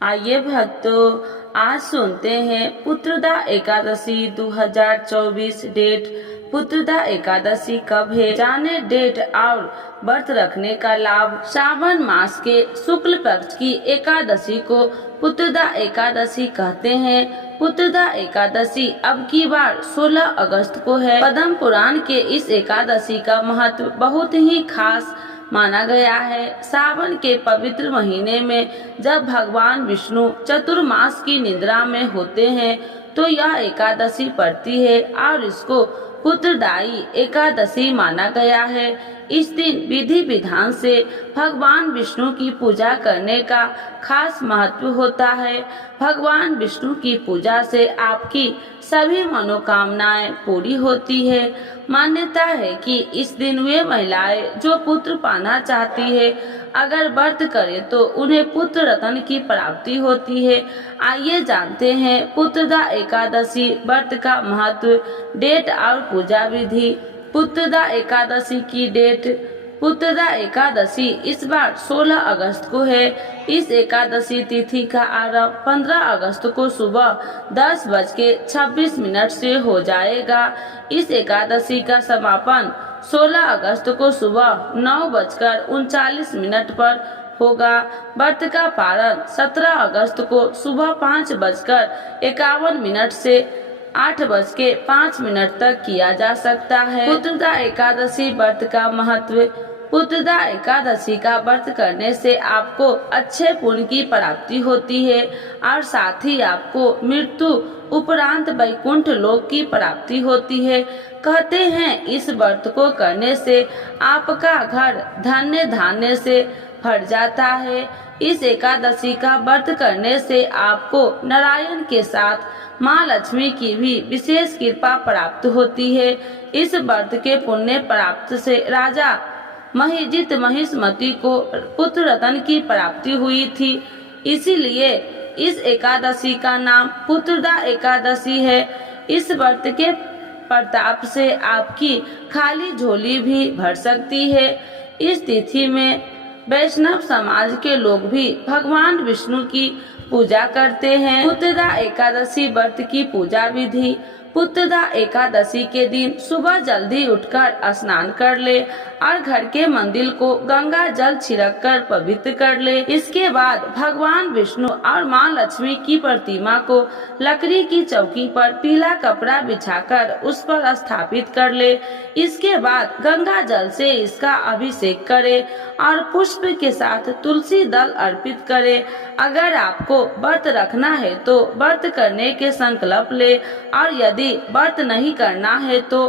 आइए भक्तों, आज सुनते हैं पुत्रदा एकादशी 2024 डेट। पुत्रदा एकादशी कब है, जाने डेट और व्रत रखने का लाभ। श्रावण मास के शुक्ल पक्ष की एकादशी को पुत्रदा एकादशी कहते हैं। पुत्रदा एकादशी अब की बार 16 अगस्त को है। पद्म पुराण के इस एकादशी का महत्व बहुत ही खास माना गया है। सावन के पवित्र महीने में जब भगवान विष्णु चतुर्मास की निद्रा में होते हैं तो यह एकादशी पड़ती है और इसको पुत्रदायी एकादशी माना गया है। इस दिन विधि विधान से भगवान विष्णु की पूजा करने का खास महत्व होता है। भगवान विष्णु की पूजा से आपकी सभी मनोकामनाएं पूरी होती है। मान्यता है कि इस दिन वे महिलाएं जो पुत्र पाना चाहती है अगर व्रत करे तो उन्हें पुत्र रत्न की प्राप्ति होती है। आइए जानते हैं पुत्रदा एकादशी व्रत का महत्व, डेट और पूजा विधि। पुत्रदा एकादशी की डेट। पुत्रदा एकादशी इस बार 16 अगस्त को है। इस एकादशी तिथि का आरंभ 15 अगस्त को सुबह 10:26 से हो जाएगा। इस एकादशी का समापन 16 अगस्त को सुबह 9:39 पर होगा। व्रत का पारण 17 अगस्त को सुबह 5:51 से 8:05 तक किया जा सकता है। पुत्रदा एकादशी व्रत का महत्व। पुत्रदा एकादशी का व्रत करने से आपको अच्छे पुण्य की प्राप्ति होती है और साथ ही आपको मृत्यु उपरांत वैकुंठ लोक की प्राप्ति होती है। कहते हैं इस व्रत को करने से आपका घर धन्य धान्य से भर जाता है। इस एकादशी का व्रत करने से आपको नारायण के साथ माँ लक्ष्मी की भी विशेष कृपा प्राप्त होती है। इस व्रत के पुण्य प्राप्त से राजा महिजित महिष्मति को पुत्र रत्न की प्राप्ति हुई थी, इसीलिए इस एकादशी का नाम पुत्रदा एकादशी है। इस व्रत के प्रताप से आपकी खाली झोली भी भर सकती है। इस तिथि में वैष्णव समाज के लोग भी भगवान विष्णु की पूजा करते हैं। पुत्रदा एकादशी व्रत की पूजा विधि। पुत्रदा एकादशी के दिन सुबह जल्दी उठकर स्नान कर ले और घर के मंदिर को गंगा जल छिड़क कर पवित्र कर ले। इसके बाद भगवान विष्णु और माँ लक्ष्मी की प्रतिमा को लकड़ी की चौकी पर पीला कपड़ा बिछाकर उस पर स्थापित कर ले। इसके बाद गंगा जल से इसका अभिषेक करे और पुष्प के साथ तुलसी दल अर्पित करे। अगर आपको व्रत रखना है तो व्रत करने के संकल्प ले और यदि व्रत नहीं करना है तो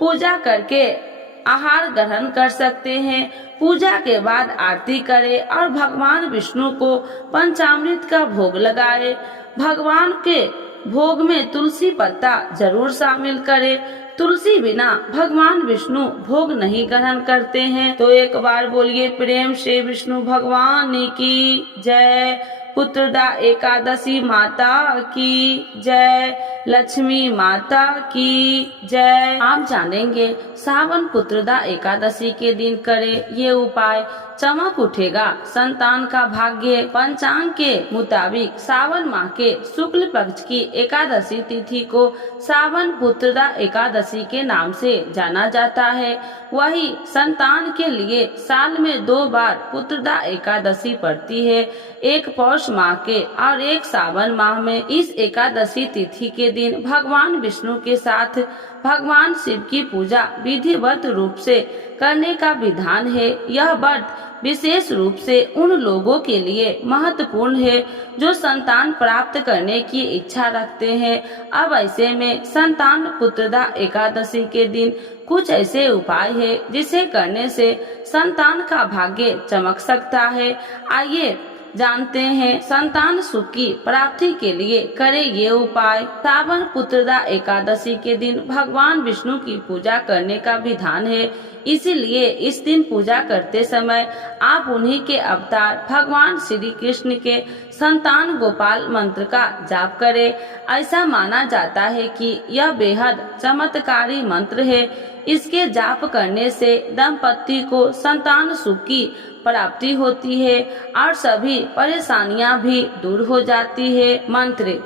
पूजा करके आहार ग्रहण कर सकते हैं। पूजा के बाद आरती करे और भगवान विष्णु को पंचामृत का भोग लगाए। भगवान के भोग में तुलसी पत्ता जरूर शामिल करे। तुलसी बिना भगवान विष्णु भोग नहीं ग्रहण करते हैं। तो एक बार बोलिए प्रेम से विष्णु भगवान की जय। पुत्रदा एकादशी माता की जय। लक्ष्मी माता की जय। आप जानेंगे सावन पुत्रदा एकादशी के दिन करे ये उपाय, चमक उठेगा संतान का भाग्य। पंचांग के मुताबिक सावन माह के शुक्ल पक्ष की एकादशी तिथि को सावन पुत्रदा एकादशी के नाम से जाना जाता है। वही संतान के लिए साल में 2 बार पुत्रदा एकादशी पड़ती है, एक पौष माह के और एक सावन माह में। इस एकादशी तिथि के दिन भगवान विष्णु के साथ भगवान शिव की पूजा विधिवत रूप से करने का विधान है। यह व्रत विशेष रूप से उन लोगों के लिए महत्वपूर्ण है जो संतान प्राप्त करने की इच्छा रखते हैं। अब ऐसे में संतान पुत्रदा एकादशी के दिन कुछ ऐसे उपाय है जिसे करने से संतान का भाग्य चमक सकता है। आइए जानते हैं संतान सुख की प्राप्ति के लिए करे ये उपाय। सावन पुत्रदा एकादशी के दिन भगवान विष्णु की पूजा करने का विधान है, इसीलिए इस दिन पूजा करते समय आप उन्हीं के अवतार भगवान श्री कृष्ण के संतान गोपाल मंत्र का जाप करें। ऐसा माना जाता है कि यह बेहद चमत्कारी मंत्र है इसके जाप करने से दंपति को संतान सुख की प्राप्ति होती है और सभी परेशानियां भी दूर हो जाती है। मंत्र: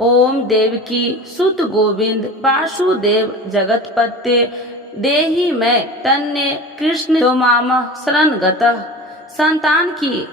ओम देवकी सुत गोविंद वासुदेव जगतपते देहि मैं तन्ने कृष्ण त्वमाम शरणगतः। संतान की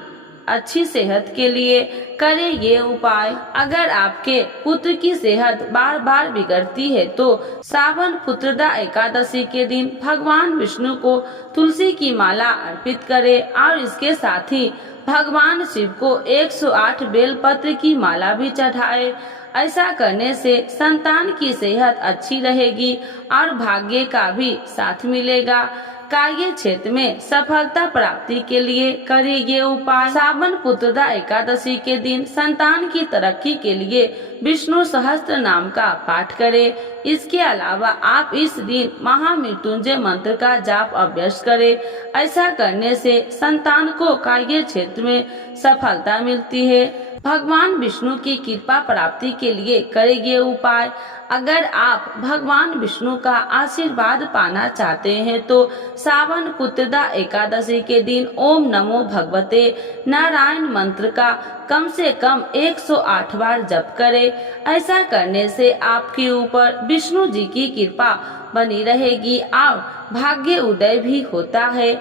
अच्छी सेहत के लिए करें ये उपाय। अगर आपके पुत्र की सेहत बार बार बिगड़ती है तो सावन पुत्रदा एकादशी के दिन भगवान विष्णु को तुलसी की माला अर्पित करें और इसके साथ ही भगवान शिव को 108 बेलपत्र की माला भी चढ़ाए। ऐसा करने से संतान की सेहत अच्छी रहेगी और भाग्य का भी साथ मिलेगा। कार्य क्षेत्र में सफलता प्राप्ति के लिए करें ये उपाय। सावन पुत्रदा एकादशी के दिन संतान की तरक्की के लिए विष्णु सहस्त्र नाम का पाठ करें। इसके अलावा आप इस दिन महामृत्युंजय मंत्र का जाप अभ्यास करें। ऐसा करने से संतान को कार्य क्षेत्र में सफलता मिलती है। भगवान विष्णु की कृपा प्राप्ति के लिए करें ये उपाय। अगर आप भगवान विष्णु का आशीर्वाद पाना चाहते हैं तो सावन पुत्रदा एकादशी के दिन ओम नमो भगवते नारायण मंत्र का कम से कम 108 बार जप करें। ऐसा करने से आपके ऊपर विष्णु जी की कृपा बनी रहेगी और भाग्य उदय भी होता है।